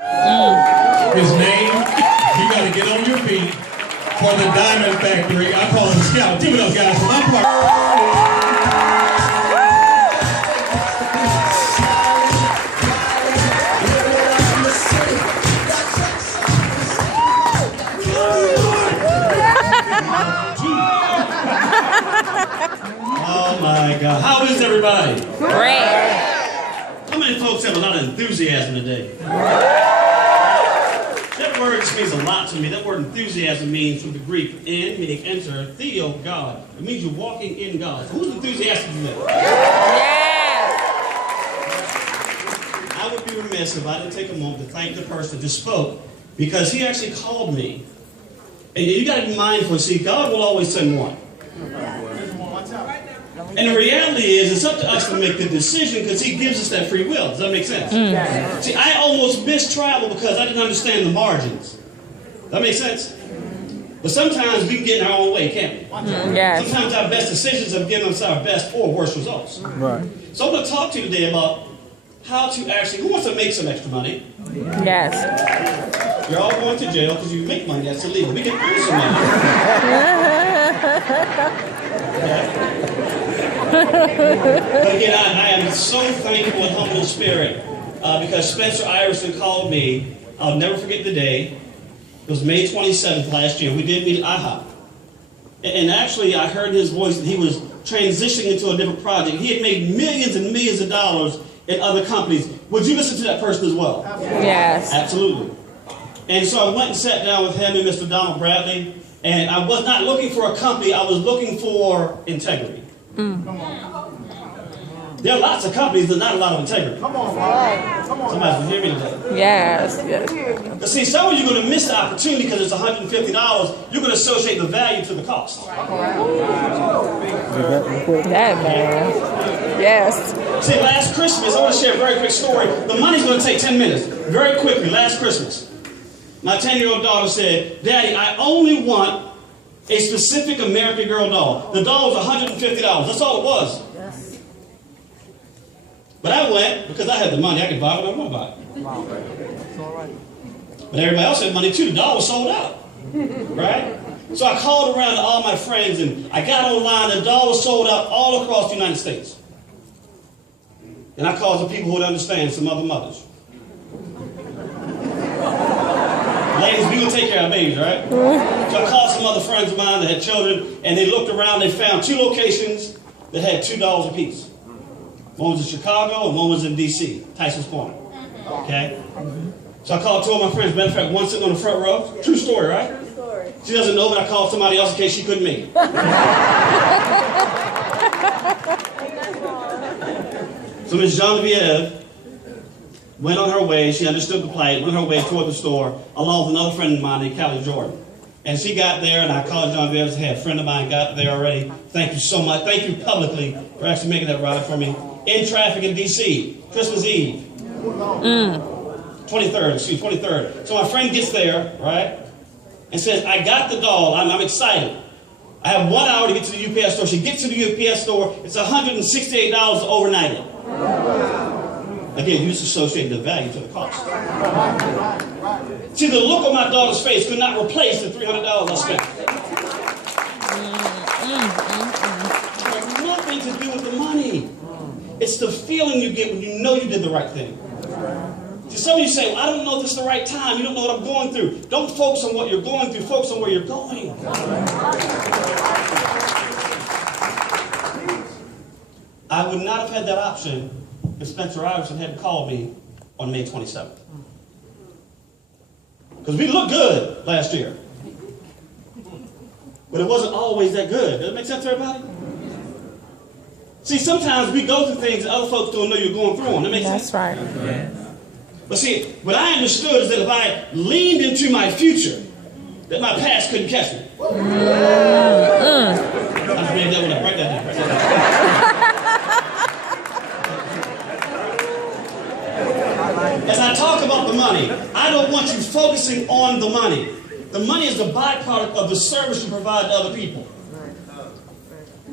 His name, you got to get on your feet for the Diamond Factory. I call him Scout. Give it up, guys, for my part. Oh my God. How is everybody? Great. How many folks have a lot of enthusiasm today? That word just means a lot to me. That word enthusiasm means from the Greek, en, meaning enter, theo, God. It means you're walking in God. So who's enthusiastic today? Yes. I would be remiss if I didn't take a moment to thank the person that just spoke, because he actually called me. And you got to be mindful. See, God will always send one. And the reality is, it's up to us to make the decision because he gives us that free will. Does that make sense? See, I almost missed travel because I didn't understand the margins. Does that make sense? But sometimes we can get in our own way, can't we? Yes. Sometimes our best decisions have given us our best or worst results. Right. So I'm going to talk to you today about how to actually, who wants to make some extra money? Yes. You're all going to jail because you make money. That's illegal. We can earn some money. But again, I am so thankful and humble in spirit because Spencer Iverson called me. I'll never forget the day. It was May 27th last year. We did meet at IHOP. And actually, I heard his voice that he was transitioning into a different project. He had made millions and millions of dollars in other companies. Would you listen to that person as well? Yes. Absolutely. And so I went and sat down with him and Mr. Donald Bradley. And I was not looking for a company. I was looking for integrity. There are lots of companies, but not a lot of integrity. Come on, somebody will hear me today. Yes. Yes. But see, some of you are going to miss the opportunity because it's $150. You're going to associate the value to the cost. That man. Yes. See, last Christmas, I want to share a very quick story. The money's going to take 10 minutes. Very quickly, last Christmas, my 10-year-old daughter said, Daddy, I only want a specific American Girl doll. The doll was $150. That's all it was. Yes. But I went because I had the money. I could buy whatever I want to buy. But everybody else had money too. The doll was sold out. Right? So I called around to all my friends and I got online. The doll was sold out all across the United States. And I called some people who would understand, some other mothers. Ladies, we will take care of our babies, right? So I called some other friends of mine that had children, and they looked around, they found 2 locations that had $2 a piece. One was in Chicago, and one was in D.C., Tyson's Corner. Okay? So I called 2 of my friends. Matter of fact, one sitting on the front row. True story, right? True story. She doesn't know, but I called somebody else in case she couldn't make it. So Ms. Genevieve went on her way. She understood the plight, went her way toward the store, along with another friend of mine named Callie Jordan. And she got there, and I called Genevieve and said, hey, a friend of mine got there already. Thank you so much. Thank you publicly for actually making that ride for me. In traffic in D.C., Christmas Eve. 23rd. So my friend gets there, right, and says, I got the doll. I'm excited. I have 1 hour to get to the UPS store. She gets to the UPS store. It's $168 overnight. Again, you just associate the value to the cost. See, the look on my daughter's face could not replace the $300 I spent. It has nothing to do with the money. It's the feeling you get when you know you did the right thing. See, some of you say, well, I don't know if it's the right time. You don't know what I'm going through. Don't focus on what you're going through. Focus on where you're going. I would not have had that option if Spencer Iverson hadn't called me on May 27th. Because we looked good last year. But it wasn't always that good. Does that make sense to everybody? See, sometimes we go through things that other folks don't know you're going through on. That makes sense? That's right. But see, what I understood is that if I leaned into my future, that my past couldn't catch me. I just made that one up. Write that down. As I talk about the money, I don't want you focusing on the money. The money is a byproduct of the service you provide to other people.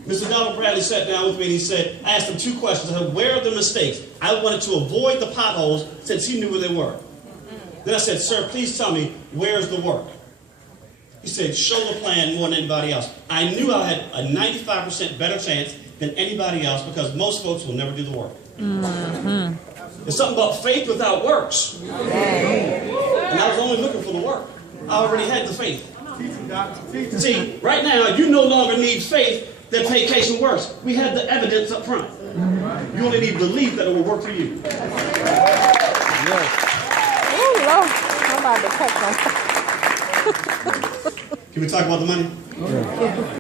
Mr. Donald Bradley sat down with me and he said, I asked him 2 questions. I said, where are the mistakes? I wanted to avoid the potholes since he knew where they were. Then I said, sir, please tell me, where's the work? He said, show the plan more than anybody else. I knew I had a 95% better chance than anybody else because most folks will never do the work. Mm-hmm. There's something about faith without works. And I was only looking for the work. I already had the faith. See, right now, you no longer need faith that vacation works. We have the evidence up front. You only need belief that it will work for you. Oh, Lord. I'm about to catch myself. Can we talk about the money?